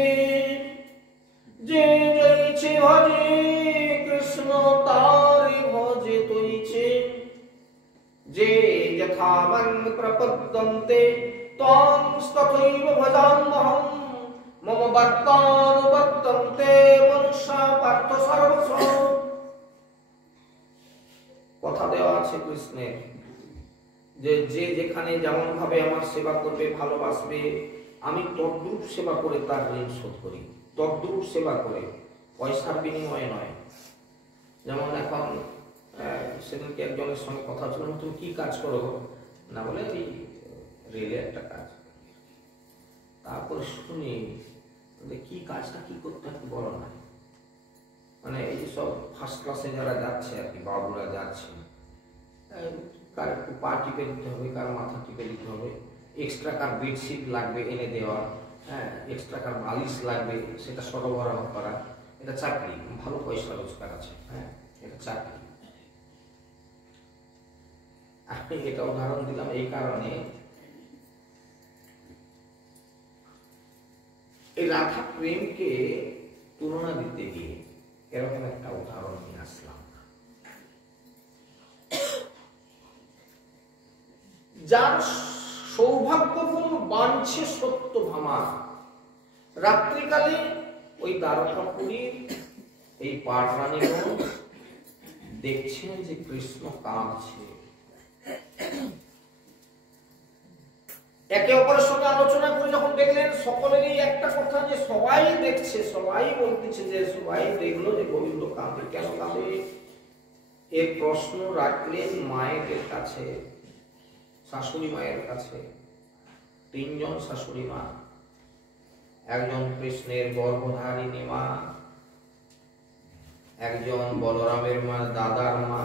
যে জয়ছে ভজে, কৃষ্ণ তার ভজে তৈছে, যে যথামং প্রপদ্যন্তে ত্বং তথৈব ভজাম্যহং, মম বর্তানুবর্তন্তে মনুষ্যা পার্থ সর্বস্ব। কথা দেওয়া আছে কৃষ্ণের, যে যেখানে যেমন ভাবে আমার সেবা করবে, ভালোবাসবে, আমি তদ্রূপ সেবা করে তার ঋণ শোধ করি, তদ্রূপ সেবা করে, পয়সার বিনিময়ে নয়। যেমন এখন সেদিনকে একজনের সঙ্গে কথা ছিল, তুমি কি কাজ করো? না বলে এই রেলে একটা কাজ। তারপরে শুনি কি কাজটা কি করতে হয় বলো না, মানে এই যে সব ফার্স্ট ক্লাসে যারা যাচ্ছে আর কি, বাবুরা যাচ্ছে, কার একটু পা টিপে দিতে হবে, কার মাথা টিপে দিতে হবে, এক্সট্রা কার বেডশিট লাগবে এনে দেওয়া, হ্যাঁ এক্সট্রা কার বালিশ লাগবে সেটা সরবরাহ করা, এটা চাকরি, ভালো পয়সা রোজগার আছে, হ্যাঁ এটা চাকরি। আমি এটা উদাহরণ দিলাম এই কারণে, এই রাধা প্রেমকে তুলনা দিতে গিয়ে এরকম একটা উদাহরণ নিয়ে আসলাম। যার সৌভাগ্যগুণ বাঞ্ছে সত্যভামা, রাত্রিকালে ওই দ্বারকাপুরীর এই পাটরানীগণ দেখছেন যে কৃষ্ণ কাঁদছে। একে অপরের সঙ্গে আলোচনা করে যখন দেখলেন, সকলেরই একটা কথা যে সবাই দেখছে, সবাই বলতেছে যে সবাই দেখলো যে গোবিন্দ কাঁদে, কেন কাঁদে? এর প্রশ্ন রাখলেন মায়েদের কাছে, শাশুড়ি মায়ের কাছে। তিনজন শাশুড়ি মা, একজন কৃষ্ণের গর্ভধারিণী মা, একজন বলরামের মা, দাদার মা,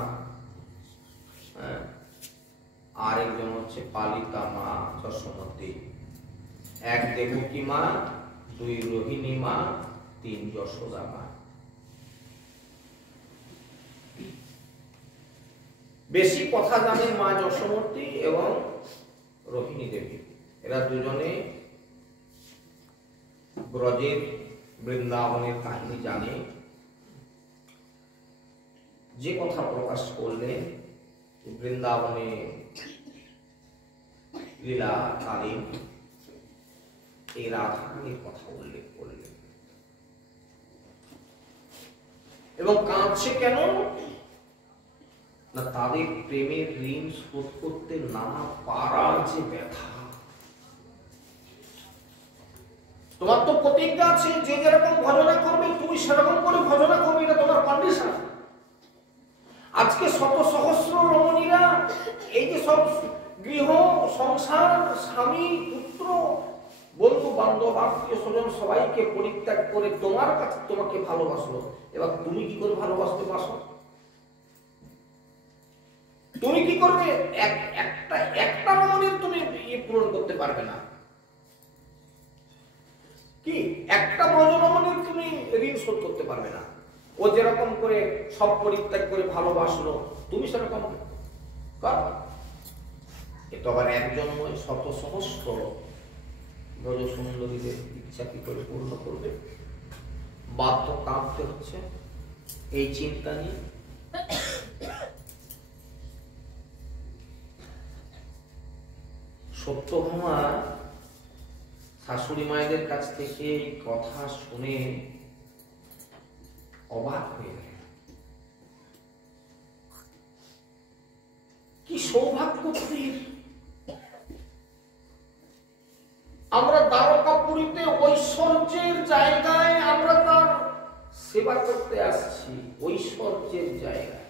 আর একজন হচ্ছে পালিতা মা যশোমতী। এক দেবকী মা, দুই রোহিণী মা, তিন যশোদা মা। বেশি কথা জানেন মা যশোমতী এবং রোহিণী দেবী। এরা দুজনে ব্রজের বৃন্দাবনের কাহিনী জানে। যে কথা প্রকাশ করলেন বৃন্দাবনে লীলাকালীন এই রাধারানীর কথা উল্লেখ করলেন। এবং কাঁদছে কেন না, তাদের প্রেমের ঋণ শোধ করতে না পারার যে ব্যথা। তোমার তো প্রতিজ্ঞা আছে, যে যেরকম ভজনা করবে তুমি সেরকম করে ভজনা করবে, এটা তোমার কন্ডিশন। আজকে শত সহস্র রমণীরা এই যে সব গৃহ সংসার, স্বামী পুত্র বন্ধু বান্ধব আত্মীয় স্বজন সবাইকে পরিত্যাগ করে তোমার কাছে তোমাকে ভালোবাসলো, এবার তুমি কি করে ভালোবাসতে পারো? তুমি কি করবে? একটা রমণীর তুমি পূরণ করতে পারবে না। কি একটা ব্রজরমণীর তুমি ঋণ শোধ করতে পারবে না। ও যেরকম করে সব পরিত্যাগ করে ভালোবাসলো, তুমি সেরকম করো। এ তো আবার একজন নয়, শত সহস্র ব্রজ সুন্দরীদের ইচ্ছা কি করে পূর্ণ করবে? বাধ্য কাঁদতে হচ্ছে এই চিন্তা নিয়ে। সত্যভামা শাশুড়ি মায়েদের কাছ থেকে এই কথা শুনে অবাক হয়ে গেল। কি সৌভাগ্যবতীর! আমরা দ্বারকাপুরীতে ঐশ্বর্যের জায়গায় আমরা তার সেবা করতে আসছি, ঐশ্বর্যের জায়গায়।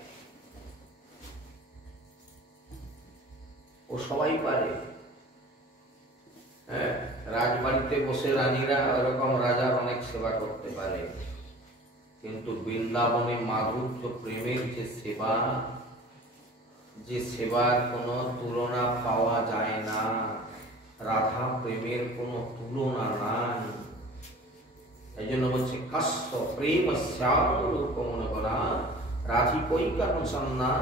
ও সবাই পারে। হ্যাঁ, রাজবাড়িতে বসে রানীরা এরকম রাজার অনেক সেবা করতে পারে, কিন্তু বৃন্দাবনে মাধুর্য প্রেমের যে সেবা, যে সেবার কোনো তুলনা পাওয়া যায় না। রাধা প্রেমের কোনো তুলনা নাই। এই জন্য বলছে কাশ্য প্রেম শ্যাম রূপ মনে করা রাধিকৈকানুসন্না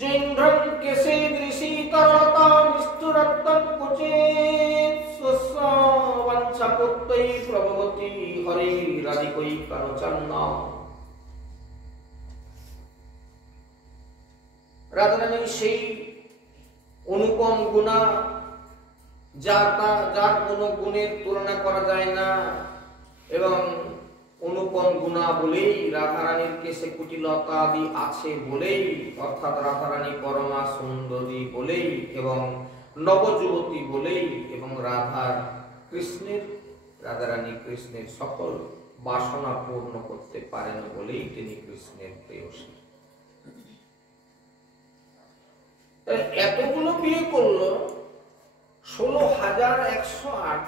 জিন্দ্রম কেশে দৃশি তরতা নিষ্ঠুরত্তম কুচিত স্বস্য বাঞ্ছাপত্যৈ প্রভবতি হরি রাধিকৈকানুচন্না। রাধারানীর সেই অনুপম গুণা, যার কোনো গুণের তুলনা করা যায় না, এবং অনুপম গুণা বলেই রাধারানীর কেশে কুটিলতা আদি আছে বলেই, অর্থাৎ রাধারানী পরমা সুন্দরী বলেই এবং নবযুবতী বলেই, এবং রাধারানী কৃষ্ণের সকল বাসনা পূর্ণ করতে পারেন বলেই তিনি কৃষ্ণের প্রেয়সী। এতগুলো বিয়ে করলো, 16,108,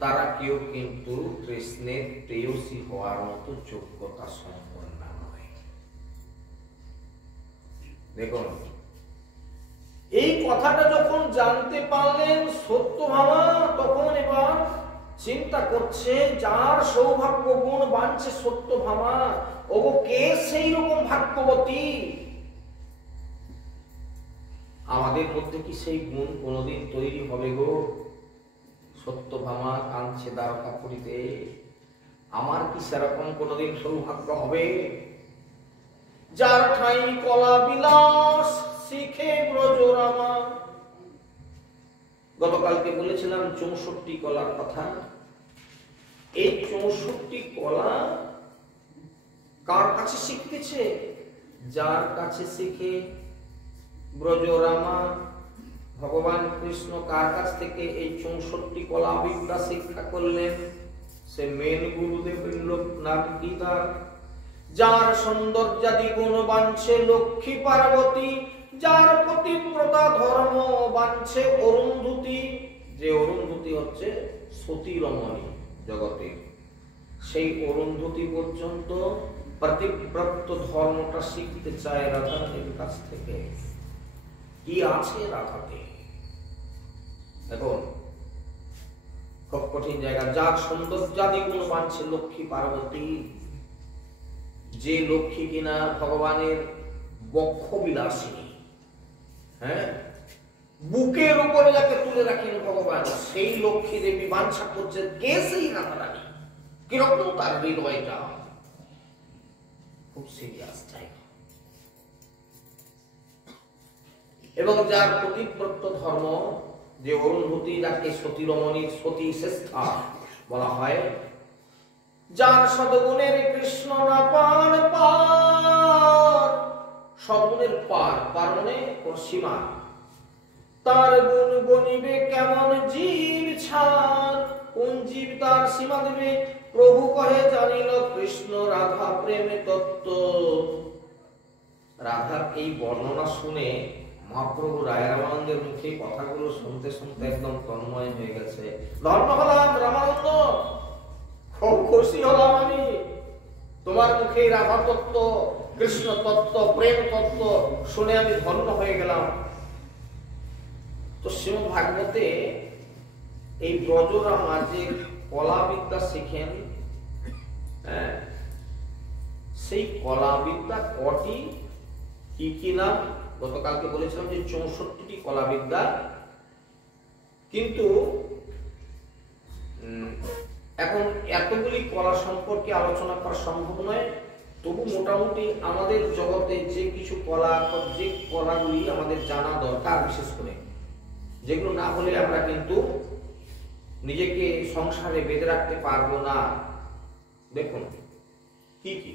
তারা কেউ কিন্তু কৃষ্ণের প্রেয়সী হওয়ার মতো যোগ্যতা সম্পন্ন নয়। দেখুন, এই কথাটা যখন জানতে পারলেন সত্যভামা, তখন এবার চিন্তা করছে যার সৌভাগ্য গুণ বাঞ্ছে সত্যভামা, ও কে সেই রকম ভাগ্যবতী? আমাদের মধ্যে কি সেই গুণ কোনদিন তৈরি হবে গো? সত্যভামা কাঁদছে দ্বারকাপুরীতে, আমার কি সেরকম কোনোদিন সৌভাগ্য হবে যার ঠাই কলা বিলাস শিখে ব্রজরামা। গতকালকে বলেছিলাম 64 কলার কথা। এই 64 কলা কার কাছে শিখতেছে? যার কাছে শিখে ব্রজরামা। ভগবান কৃষ্ণ কার কাছ থেকে এই 64 কলা বিদ্যা শিক্ষা করলেন? সে মেন গুরুদেবের নাম কি তার? যার সৌন্দর্যাদি গুণ বাঞ্ছে লক্ষ্মী পার্বতী, যার পতিব্রতা ধর্ম বাঞ্ছে অরুন্ধতী। যে অরুন্ধতী হচ্ছে সতী রমণী জগতের, সেই অরুন্ধতী পর্যন্ত পতিব্রত ধর্মটা শিখতে চায় রাধার কাছ থেকে। কি আছে রাধাতে? এখন খুব কঠিন জায়গা। যার সৌন্দর্যাদি গুণ বাঞ্ছে লক্ষ্মী পার্বতী, যে লক্ষ্মী কিনা ভগবানের বক্ষ বিলাসিনী, হ্যাঁ, বুকের উপরে যাকে তুলে রাখেন ভগবান, সেই লক্ষ্মী দেবী বাঞ্ছা করছে কে? সেই রাধারানী। কিরকম তার হৃদয়টা? খুব সিরিয়াস জায়গা। এবং যার পতিব্রত ধর্ম, যে অরুন্ধতী, যাকে সতী রমণীর সতী শ্রেষ্ঠা বলা হয়, যার সদগুণের কৃষ্ণ না পার পার, সদগুণের পার, পার মানে কোন সীমা, তার গুণ গণিবে কেমন জীব ছাড়। কোন জীব তার সীমা দেবে? প্রভু কহে জানিল কৃষ্ণ রাধা প্রেমে তত্ত্ব। রাধার এই বর্ণনা শুনে মহাপ্রভু রায়রামানন্দের মুখে কথাগুলো শুনতে শুনতে একদম তন্ময় হয়ে গেছে। ধন্য হলাম রামানন্দ, খুব খুশি হলাম আমি তোমার মুখে রাধা তত্ত্ব, কৃষ্ণ তত্ত্ব, প্রেম তত্ত্ব শুনে আমি ধন্য হয়ে গেলাম। তো শ্রীমদ্ ভাগবতে এই ব্রজরামা যে কলা বিদ্যা শিখেন, সেই কলা বিদ্যা কটি, কি কি নাম? গতকালকে বলেছিলাম যে 64টি কলা বিদ্যা। কিন্তু এখন এতগুলি কলা সম্পর্কে আলোচনা করা সম্ভব নয়। তবু মোটামুটি আমাদের জগতে যে কিছু কলা, যে কলাগুলি আমাদের জানা দরকার, বিশেষ করে যেগুলো না হলে আমরা কিন্তু নিজেকে সংসারে বেঁধে রাখতে পারবো না। দেখুন কি কি।